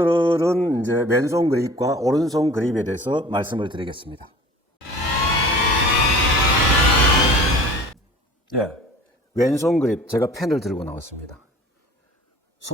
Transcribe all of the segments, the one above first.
오늘은 이제 왼손 그립과 오른손 그립에 대해서 말씀을 드리겠습니다. 예, 왼손 그립, 제가 펜을 들고 나왔습니다.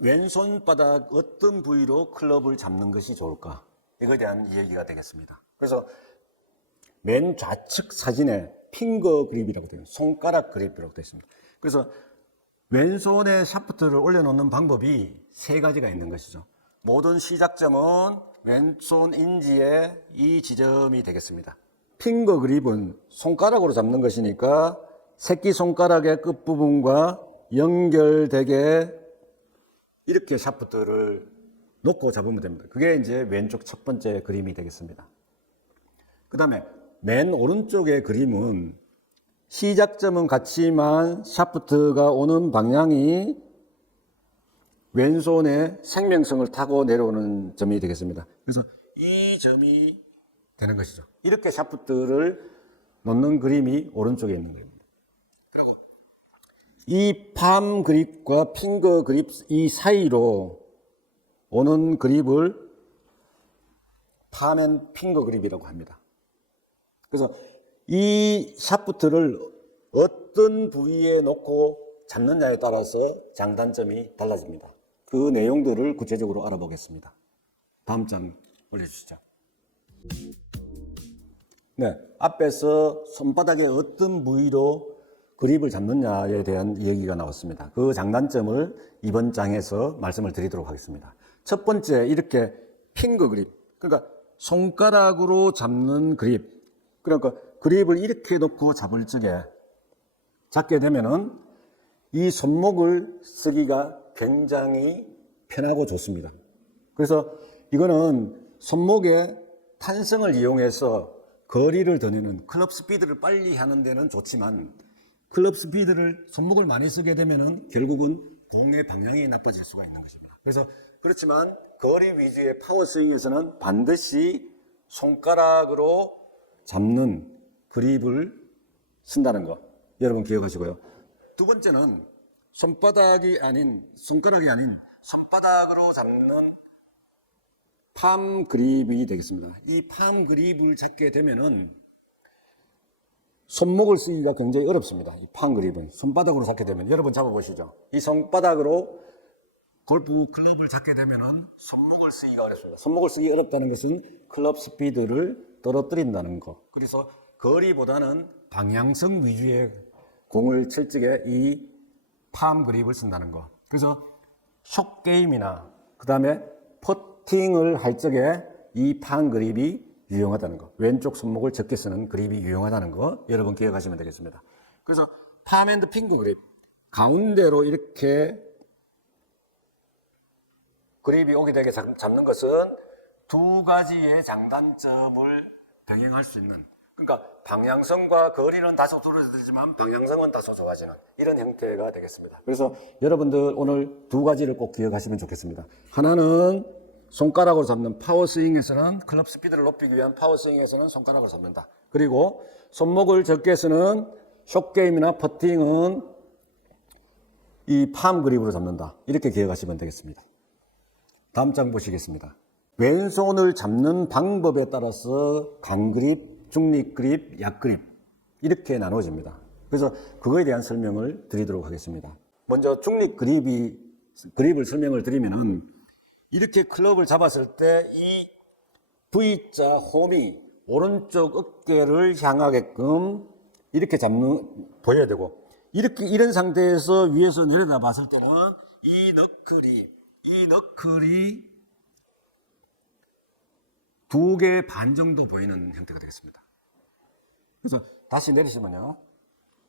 왼손바닥 어떤 부위로 클럽을 잡는 것이 좋을까? 이거에 대한 이야기가 되겠습니다. 그래서 맨 좌측 사진에 핑거 그립이라고 되어 있습니다. 손가락 그립이라고 되어 있습니다. 그래서 왼손에 샤프트를 올려놓는 방법이 세 가지가 있는 것이죠. 모든 시작점은 왼손 인지의 이 지점이 되겠습니다. 핑거 그립은 손가락으로 잡는 것이니까 새끼손가락의 끝부분과 연결되게 이렇게 샤프트를 놓고 잡으면 됩니다. 그게 이제 왼쪽 첫 번째 그림이 되겠습니다. 그 다음에 맨 오른쪽의 그림은 시작점은 같지만 샤프트가 오는 방향이 왼손의 생명성을 타고 내려오는 점이 되겠습니다. 그래서 이 점이 되는 것이죠. 이렇게 샤프트를 놓는 그림이 오른쪽에 있는 그림입니다. 이 팜 그립과 핑거 그립 이 사이로 오는 그립을 팜 앤 핑거 그립이라고 합니다. 그래서 이 샤프트를 어떤 부위에 놓고 잡느냐에 따라서 장단점이 달라집니다. 그 내용들을 구체적으로 알아보겠습니다. 다음 장 올려주시죠. 네, 앞에서 손바닥의 어떤 부위로 그립을 잡느냐에 대한 얘기가 나왔습니다. 그 장단점을 이번 장에서 말씀을 드리도록 하겠습니다. 첫 번째, 이렇게 핑거 그립, 그러니까 손가락으로 잡는 그립, 그러니까 그립을 이렇게 놓고 잡게 되면은 이 손목을 쓰기가 굉장히 편하고 좋습니다. 그래서 이거는 손목의 탄성을 이용해서 거리를 더 내는 클럽 스피드를 빨리 하는 데는 좋지만 클럽 스피드를 손목을 많이 쓰게 되면은 결국은 공의 방향이 나빠질 수가 있는 것입니다. 그래서 그렇지만 거리 위주의 파워 스윙에서는 반드시 손가락으로 잡는 그립을 쓴다는 거 여러분 기억하시고요. 두 번째는 손가락이 아닌 손바닥으로 잡는 팜 그립이 되겠습니다. 이 팜 그립을 잡게 되면은 손목을 쓰기가 굉장히 어렵습니다. 이 팜 그립은 손바닥으로 잡게 되면 여러분 잡아보시죠. 이 손바닥으로 골프 클럽을 잡게 되면은 손목을 쓰기가 어렵습니다. 손목을 쓰기 어렵다는 것은 클럽 스피드를 떨어뜨린다는 거. 그래서 거리보다는 방향성 위주의 공을 칠 적에 이 팜 그립을 쓴다는 거. 그래서 숏 게임이나 그 다음에 퍼팅을 할 적에 이 팜 그립이 유용하다는 거. 왼쪽 손목을 적게 쓰는 그립이 유용하다는 거 여러분 기억하시면 되겠습니다. 그래서 팜 앤드 핑거 그립 가운데로 이렇게 그립이 오게 되게 잡는 것은 두 가지의 장단점을 병행할 수 있는, 그러니까 방향성과 거리는 다소 줄어들지만 방향성은 다소 좋아지는 이런 형태가 되겠습니다. 그래서 여러분들 오늘 두 가지를 꼭 기억하시면 좋겠습니다. 하나는 손가락으로 잡는 파워 스윙에서는 클럽 스피드를 높이기 위한 파워 스윙에서는 손가락으로 잡는다. 그리고 손목을 적게 쓰는 숏게임이나 퍼팅은 이 팜 그립으로 잡는다. 이렇게 기억하시면 되겠습니다. 다음 장 보시겠습니다. 왼손을 잡는 방법에 따라서 강그립, 중립그립, 약그립 이렇게 나눠집니다. 그래서 그거에 대한 설명을 드리도록 하겠습니다. 먼저 중립그립을 설명을 드리면은 이렇게 클럽을 잡았을 때 이 V자 홈이 오른쪽 어깨를 향하게끔 이렇게 보여야 되고, 이런 상태에서 위에서 내려다 봤을 때는 이 너클이 2개 반 정도 보이는 형태가 되겠습니다. 그래서 다시 내리시면요.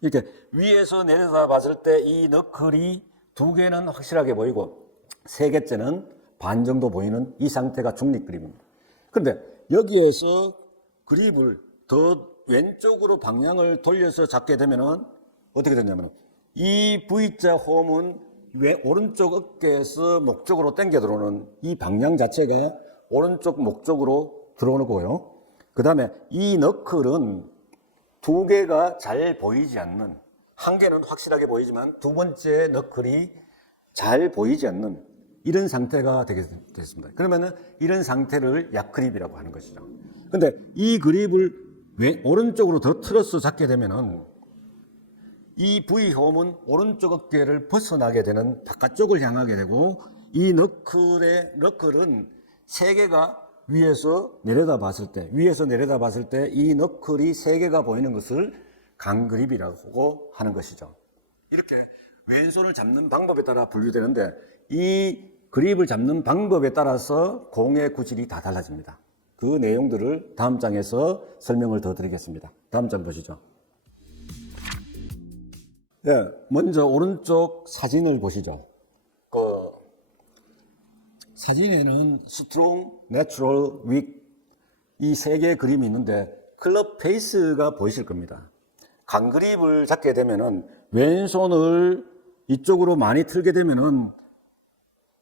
이렇게 위에서 내려다 봤을 때 이 너클이 2개는 확실하게 보이고 3개째는 반 정도 보이는 이 상태가 중립 그립입니다. 그런데 여기에서 그립을 더 왼쪽으로 방향을 돌려서 잡게 되면은 어떻게 되냐면 이 V자 홈은 오른쪽 어깨에서 목 쪽으로 당겨 들어오는 이 방향 자체가 오른쪽 목 쪽으로 들어오는 거고요. 그 다음에 이 너클은 2개가 잘 보이지 않는, 한 개는 확실하게 보이지만 두 번째 너클이 잘 보이지 않는 이런 상태가 되겠습니다. 그러면은 이런 상태를 약그립이라고 하는 것이죠. 근데 이 그립을 오른쪽으로 더 틀어서 잡게 되면은 이 V홈은 오른쪽 어깨를 벗어나게 되는 바깥쪽을 향하게 되고 이 너클은 세 개가 위에서 내려다 봤을 때 이 너클이 세 개가 보이는 것을 강그립이라고 하는 것이죠. 이렇게 왼손을 잡는 방법에 따라 분류되는데 이 그립을 잡는 방법에 따라서 공의 구질이 다 달라집니다. 그 내용들을 다음 장에서 설명을 더 드리겠습니다. 다음 장 보시죠. 네, 먼저 오른쪽 사진을 보시죠. 사진에는 스트롱, 내추럴, 윅 이 세 개의 그림이 있는데 클럽 페이스가 보이실 겁니다. 강그립을 잡게 되면은 왼손을 이쪽으로 많이 틀게 되면은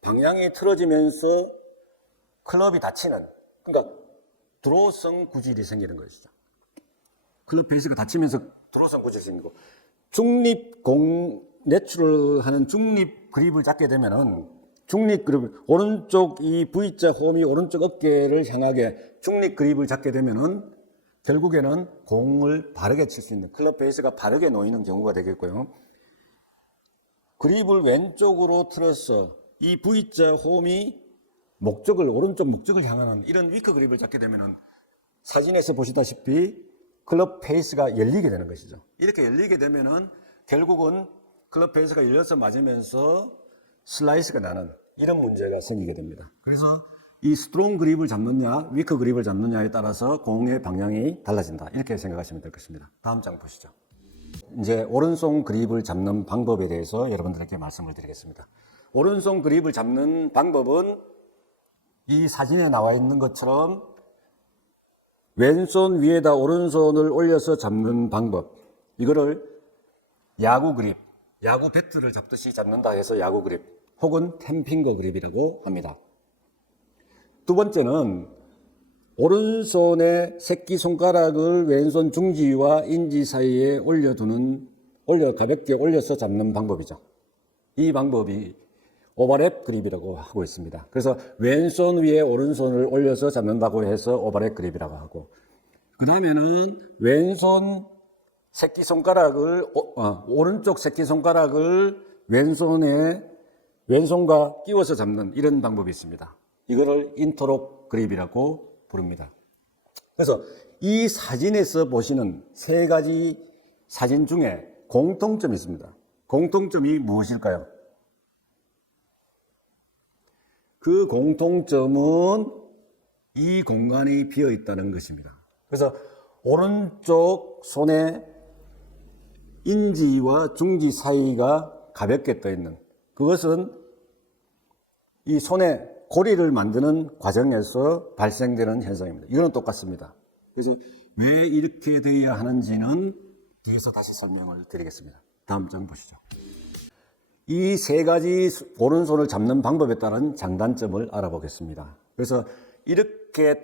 방향이 틀어지면서 클럽이 닫히는, 그러니까 드로우성 구질이 생기는 것이죠. 클럽 페이스가 닫히면서 드로우성 구질이 생기고, 내추럴 하는 중립 그립을 잡게 되면은 중립 그립, 오른쪽 이 V자 홈이 오른쪽 어깨를 향하게 중립 그립을 잡게 되면은 결국에는 공을 바르게 칠 수 있는, 클럽 페이스가 바르게 놓이는 경우가 되겠고요. 그립을 왼쪽으로 틀어서 이 V자 홈이 오른쪽 목적을 향하는 이런 위크 그립을 잡게 되면은 사진에서 보시다시피 클럽 페이스가 열리게 되는 것이죠. 이렇게 열리게 되면은 결국은 클럽 페이스가 열려서 맞으면서 슬라이스가 나는 이런 문제가 생기게 됩니다. 그래서 이 스트롱 그립을 잡느냐, 위크 그립을 잡느냐에 따라서 공의 방향이 달라진다. 이렇게 생각하시면 될 것입니다. 다음 장 보시죠. 이제 오른손 그립을 잡는 방법에 대해서 여러분들에게 말씀을 드리겠습니다. 오른손 그립을 잡는 방법은 이 사진에 나와 있는 것처럼 왼손 위에다 오른손을 올려서 잡는 방법. 이거를 야구 그립, 야구 배트를 잡듯이 잡는다 해서 야구 그립, 혹은 텐핑거 그립이라고 합니다. 두 번째는 오른손의 새끼손가락을 왼손 중지와 인지 사이에 가볍게 올려서 잡는 방법이죠. 이 방법이 오버랩 그립이라고 하고 있습니다. 그래서 왼손 위에 오른손을 올려서 잡는다고 해서 오버랩 그립이라고 하고, 그 다음에는 왼손 새끼손가락을, 오른쪽 새끼손가락을 왼손과 끼워서 잡는 이런 방법이 있습니다. 이거를 인터록 그립이라고 부릅니다. 그래서 이 사진에서 보시는 세 가지 사진 중에 공통점이 있습니다. 공통점이 무엇일까요? 그 공통점은 이 공간이 비어 있다는 것입니다. 그래서 오른쪽 손에 인지와 중지 사이가 가볍게 떠 있는, 그것은 이 손에 고리를 만드는 과정에서 발생되는 현상입니다. 이거는 똑같습니다. 그래서 왜 이렇게 되어야 하는지는 뒤에서 다시 설명을 드리겠습니다. 다음 장 보시죠. 이 세 가지 오른손을 잡는 방법에 따른 장단점을 알아보겠습니다. 그래서 이렇게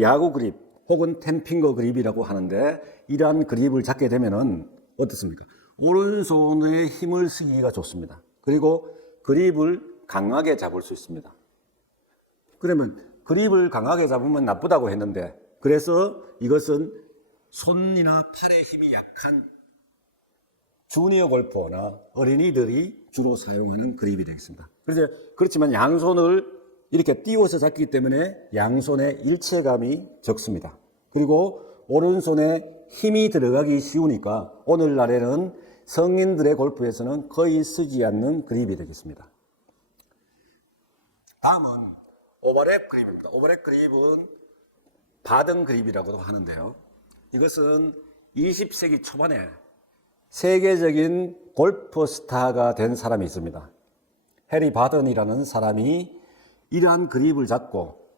야구 그립 혹은 텐핑거 그립이라고 하는데, 이러한 그립을 잡게 되면은 어떻습니까? 오른손에 힘을 쓰기가 좋습니다. 그리고 그립을 강하게 잡을 수 있습니다. 그러면 그립을 강하게 잡으면 나쁘다고 했는데, 그래서 이것은 손이나 팔의 힘이 약한 주니어 골퍼나 어린이들이 주로 사용하는 그립이 되겠습니다. 그렇지만 양손을 이렇게 띄워서 잡기 때문에 양손의 일체감이 적습니다. 그리고 오른손에 힘이 들어가기 쉬우니까 오늘날에는 성인들의 골프에서는 거의 쓰지 않는 그립이 되겠습니다. 다음은 오버랩 그립입니다. 오버랩 그립은 바든 그립이라고도 하는데요. 이것은 20세기 초반에 세계적인 골프 스타가 된 사람이 있습니다. 해리 바든이라는 사람이 이러한 그립을 잡고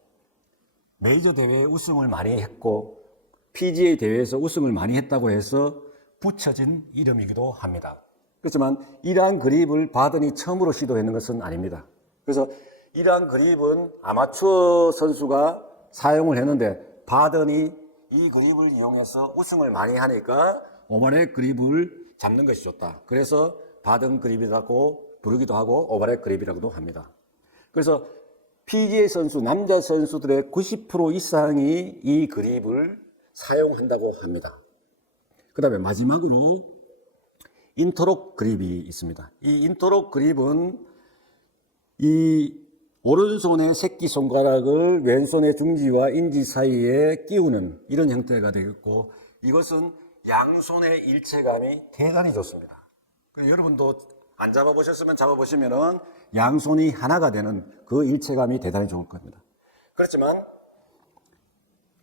메이저 대회에 우승을 많이 했고 PGA 대회에서 우승을 많이 했다고 해서 붙여진 이름이기도 합니다. 그렇지만 이러한 그립을 바든이 처음으로 시도했는 것은 아닙니다. 그래서 이러한 그립은 아마추어 선수가 사용을 했는데 바든이 이 그립을 이용해서 우승을 많이 하니까 오버랩 그립을 잡는 것이 좋다. 그래서 바든 그립이라고 부르기도 하고 오버랩 그립이라고도 합니다. 그래서 PGA 선수, 남자 선수들의 90% 이상이 이 그립을 사용한다고 합니다. 그 다음에 마지막으로 인터록 그립이 있습니다. 이 인터록 그립은 이 오른손의 새끼손가락을 왼손의 중지와 인지 사이에 끼우는 이런 형태가 되겠고, 이것은 양손의 일체감이 대단히 좋습니다. 여러분도 안 잡아보셨으면 잡아보시면은 양손이 하나가 되는 그 일체감이 대단히 좋을 겁니다. 그렇지만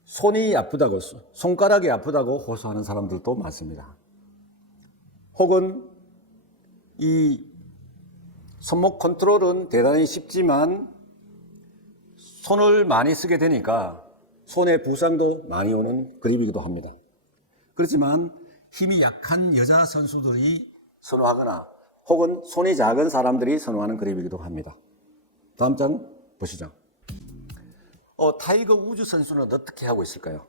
손이 아프다고, 손가락이 아프다고 호소하는 사람들도 많습니다. 혹은 이 손목 컨트롤은 대단히 쉽지만 손을 많이 쓰게 되니까 손에 부상도 많이 오는 그립이기도 합니다. 그렇지만 힘이 약한 여자 선수들이 선호하거나 혹은 손이 작은 사람들이 선호하는 그립이기도 합니다. 다음 장 보시죠. 타이거 우즈 선수는 어떻게 하고 있을까요?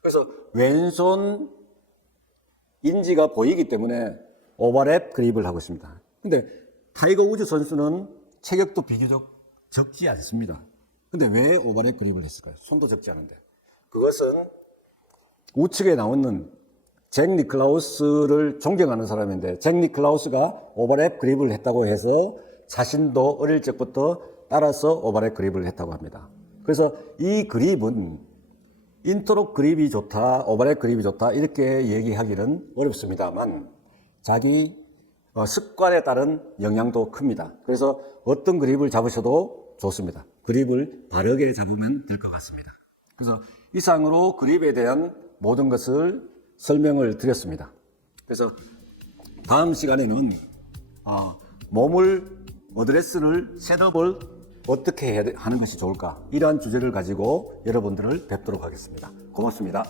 그래서 왼손 인지가 보이기 때문에 오버랩 그립을 하고 있습니다. 근데 타이거 우즈 선수는 체격도 비교적 적지 않습니다. 근데 왜 오버랩 그립을 했을까요? 손도 적지 않은데. 그것은 우측에 나오는 잭 니클라우스를 존경하는 사람인데, 잭 니클라우스가 오버랩 그립을 했다고 해서 자신도 어릴 적부터 따라서 오버랩 그립을 했다고 합니다. 그래서 이 그립은 인터록 그립이 좋다, 오버랩 그립이 좋다 이렇게 얘기하기는 어렵습니다만 자기 습관에 따른 영향도 큽니다. 그래서 어떤 그립을 잡으셔도 좋습니다. 그립을 바르게 잡으면 될 것 같습니다. 그래서 이상으로 그립에 대한 모든 것을 설명을 드렸습니다. 그래서 다음 시간에는 몸을 어드레스를 셋업을 어떻게 하는 것이 좋을까, 이러한 주제를 가지고 여러분들을 뵙도록 하겠습니다. 고맙습니다.